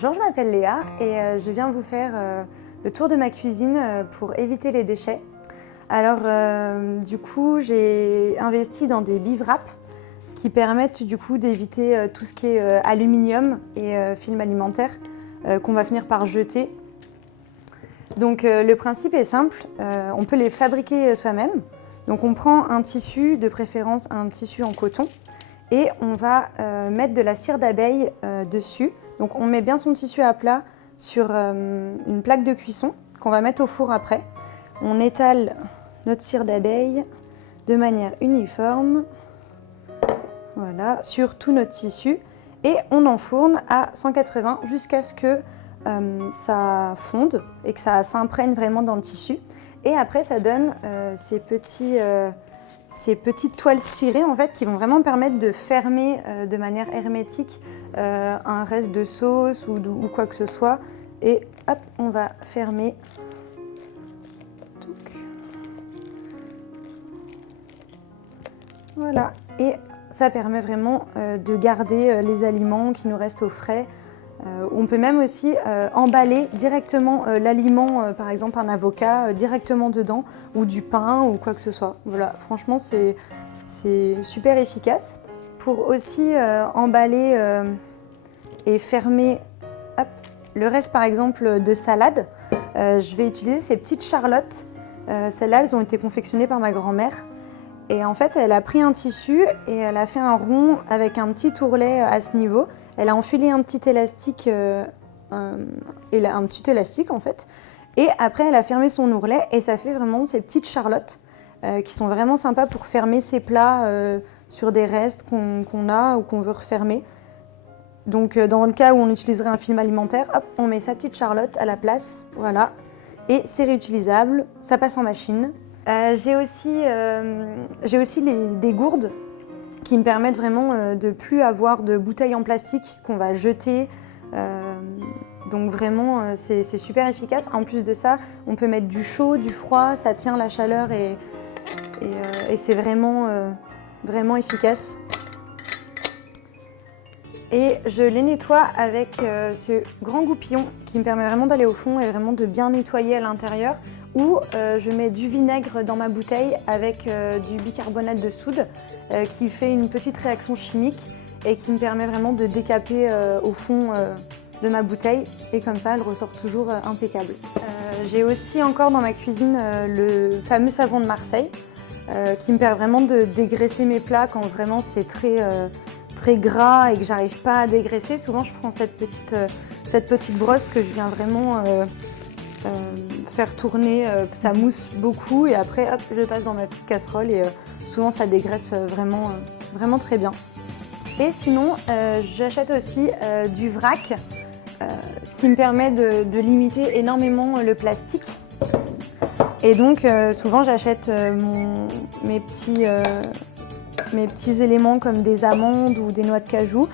Bonjour, je m'appelle Léa et je viens vous faire le tour de ma cuisine pour éviter les déchets. Alors du coup, j'ai investi dans des bivraps qui permettent du coup d'éviter tout ce qui est aluminium et film alimentaire qu'on va finir par jeter. Donc le principe est simple, on peut les fabriquer soi-même. Donc on prend un tissu, de préférence un tissu en coton, et on va mettre de la cire d'abeille dessus. Donc on met bien son tissu à plat sur une plaque de cuisson qu'on va mettre au four après. On étale notre cire d'abeille de manière uniforme, voilà, sur tout notre tissu, et on enfourne à 180 jusqu'à ce que ça fonde et que ça s'imprègne vraiment dans le tissu. Et après ça donne ces petites toiles cirées en fait, qui vont vraiment permettre de fermer de manière hermétique un reste de sauce ou quoi que ce soit. Et hop, on va fermer. Voilà, et ça permet vraiment de garder les aliments qui nous restent au frais. On peut même aussi emballer directement l'aliment, par exemple un avocat, directement dedans, ou du pain ou quoi que ce soit. Voilà, franchement c'est super efficace. Pour aussi emballer et fermer le reste par exemple de salade, je vais utiliser ces petites charlottes. Celles-là, elles ont été confectionnées par ma grand-mère. Et en fait, elle a pris un tissu et elle a fait un rond avec un petit ourlet à ce niveau. Elle a enfilé un petit élastique, en fait. Et après, elle a fermé son ourlet et ça fait vraiment ces petites charlottes qui sont vraiment sympas pour fermer ses plats sur des restes qu'on a ou qu'on veut refermer. Donc, dans le cas où on utiliserait un film alimentaire, hop, on met sa petite charlotte à la place, voilà. Et c'est réutilisable, ça passe en machine. J'ai aussi des gourdes qui me permettent vraiment de ne plus avoir de bouteilles en plastique qu'on va jeter. Donc vraiment, c'est super efficace. En plus de ça, on peut mettre du chaud, du froid, ça tient la chaleur et c'est vraiment efficace. Et je les nettoie avec ce grand goupillon qui me permet vraiment d'aller au fond et vraiment de bien nettoyer à l'intérieur. Ou je mets du vinaigre dans ma bouteille avec du bicarbonate de soude qui fait une petite réaction chimique et qui me permet vraiment de décaper au fond de ma bouteille, et comme ça elle ressort toujours impeccable. J'ai aussi encore dans ma cuisine le fameux savon de Marseille qui me permet vraiment de dégraisser mes plats quand vraiment c'est très gras et que j'arrive pas à dégraisser. Souvent je prends cette petite brosse que je viens vraiment faire tourner, ça mousse beaucoup, et après hop, je passe dans ma petite casserole et souvent ça dégraisse vraiment très bien. Et sinon j'achète aussi du vrac, ce qui me permet de limiter énormément le plastique. Et donc souvent j'achète mes petits éléments comme des amandes ou des noix de cajou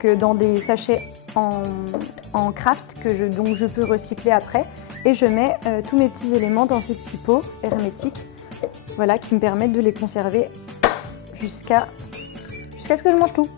que dans des sachets en craft donc je peux recycler après, et je mets tous mes petits éléments dans ces petits pots hermétiques, voilà, qui me permettent de les conserver jusqu'à ce que je mange tout.